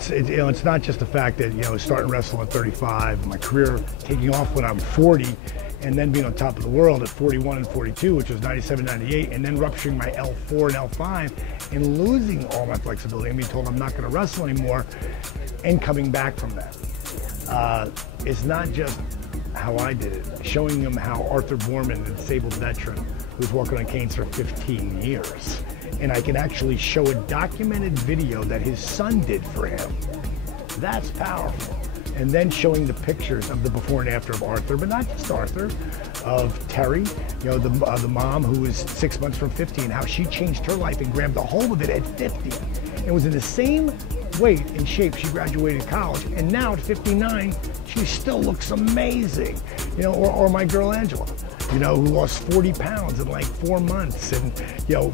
it's not just the fact that, starting wrestling at 35, my career taking off when I'm 40, and then being on top of the world at 41 and 42, which was 97, 98, and then rupturing my L4 and L5 and losing all my flexibility and being told I'm not going to wrestle anymore and coming back from that. It's not just how I did it, showing them how Arthur Borman, a disabled veteran who's walking on canes for 15 years, and I can actually show a documented video that his son did for him. That's powerful. And then showing the pictures of the before and after of Arthur, but not just Arthur, of Terry, the mom who was 6 months from 50, and how she changed her life and grabbed a hold of it at 50 and was in the same weight and shape she graduated college, and now at 59 she still looks amazing. Or my girl Angela, who lost 40 pounds in like 4 months, and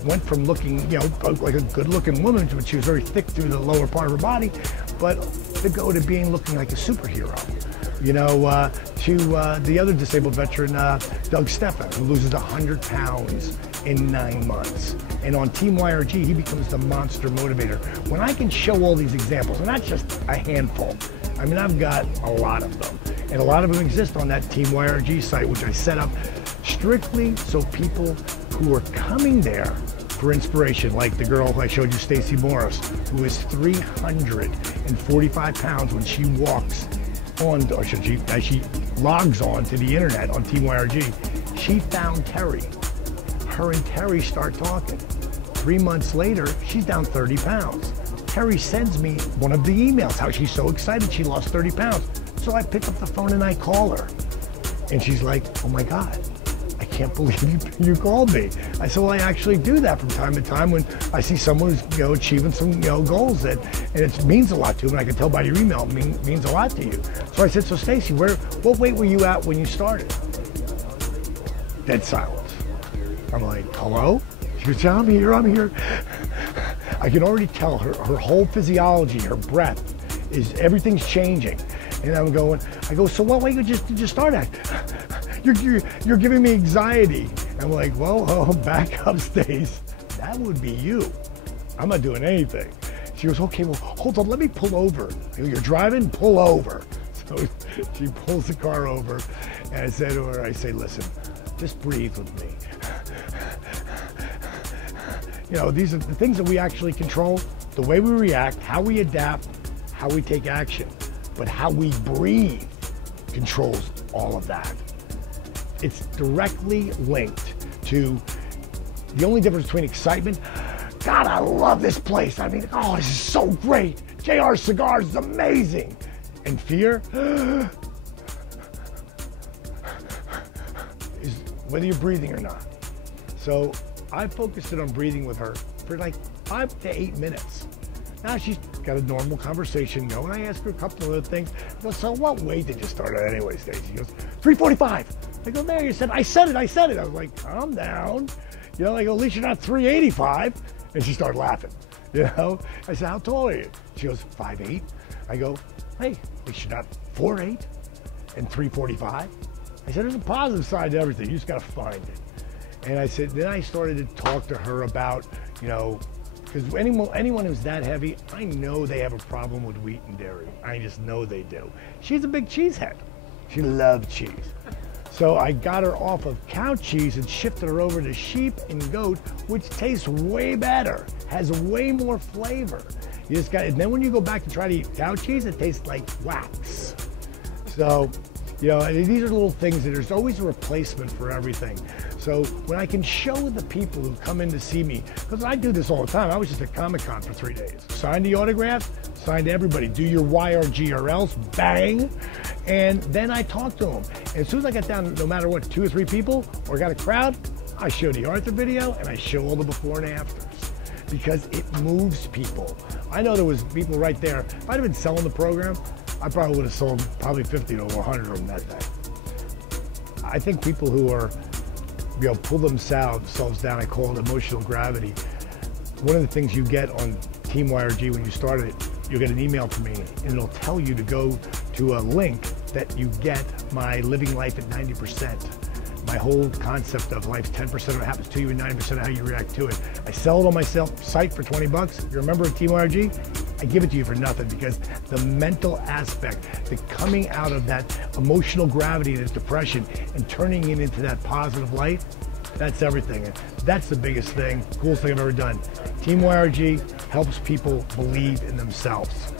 went from looking like a good looking woman, but she was very thick through the lower part of her body, but to go to looking like a superhero. To the other disabled veteran, Doug Stephan, who loses 100 pounds in 9 months. And on Team YRG, he becomes the monster motivator. When I can show all these examples, and not just a handful, I mean, I've got a lot of them. And a lot of them exist on that Team YRG site, which I set up strictly so people who are coming there for inspiration, like the girl I showed you, Stacey Morris, who is 345 pounds when she walks on, or as she logs on to the internet on Team YRG, she found Terry. Her and Terry start talking. 3 months later, she's down 30 pounds. Terry sends me one of the emails, how she's so excited she lost 30 pounds. So I pick up the phone and I call her. And she's like, oh my God, I can't believe you called me. I said, well, I actually do that from time to time when I see someone who's achieving some goals and it means a lot to them. And I can tell by your email it means a lot to you. So I said, so Stacey, what weight were you at when you started? Dead silence. I'm like, hello? She goes, yeah, I'm here. I can already tell her whole physiology, her breath, everything's changing. And I go, so what weight did you start at? You're giving me anxiety. I'm like, well, back up, Stace. That would be you. I'm not doing anything. She goes, okay, well, hold on, let me pull over. I go, you're driving? Pull over. So she pulls the car over, and I say to her, listen, just breathe with me. These are the things that we actually control, the way we react, how we adapt, how we take action. But how we breathe controls all of that. It's directly linked to the only difference between excitement, God, I love this place. I mean, oh, this is so great. JR Cigars is amazing. And fear is whether you're breathing or not. So I focused it on breathing with her for like 5 to 8 minutes. Now she's got a normal conversation going. I asked her a couple of other things. I go, so what weight did you start at anyway, Stacey? She goes, 345. I go, there, I said it. I was like, calm down. I go, at least you're not 385. And she started laughing, I said, how tall are you? She goes, 5'8". I go, hey, at least you're not 4'8" and 345. I said, there's a positive side to everything. You just got to find it. And I said, then I started to talk to her about, because anyone who's that heavy, I know they have a problem with wheat and dairy. I just know they do. She's a big cheesehead. She loved cheese. So I got her off of cow cheese and shifted her over to sheep and goat, which tastes way better, has way more flavor. You just got, and then when you go back to try to eat cow cheese, it tastes like wax. So, these are little things that there's always a replacement for everything. So when I can show the people who come in to see me, because I do this all the time. I was just at Comic-Con for 3 days. Sign the autograph, sign to everybody. Do your YRG or else, bang. And then I talk to them. And as soon as I get down, no matter what, 2 or 3 people, or got a crowd, I show the Arthur video and I show all the before and afters. Because it moves people. I know there was people right there. If I'd have been selling the program, I probably would have sold probably 50 to 100 of them that day. I think people who are, pull themselves down, I call it emotional gravity. One of the things you get on Team YRG when you started it, you'll get an email from me and it'll tell you to go to a link that you get my Living Life at 90%. My whole concept of life's 10% of what happens to you and 90% of how you react to it. I sell it on my site for 20 bucks. You're a member of Team YRG, I give it to you for nothing, because the mental aspect, the coming out of that emotional gravity, that depression, and turning it into that positive light, that's everything. And that's the biggest thing, coolest thing I've ever done. Team YRG helps people believe in themselves.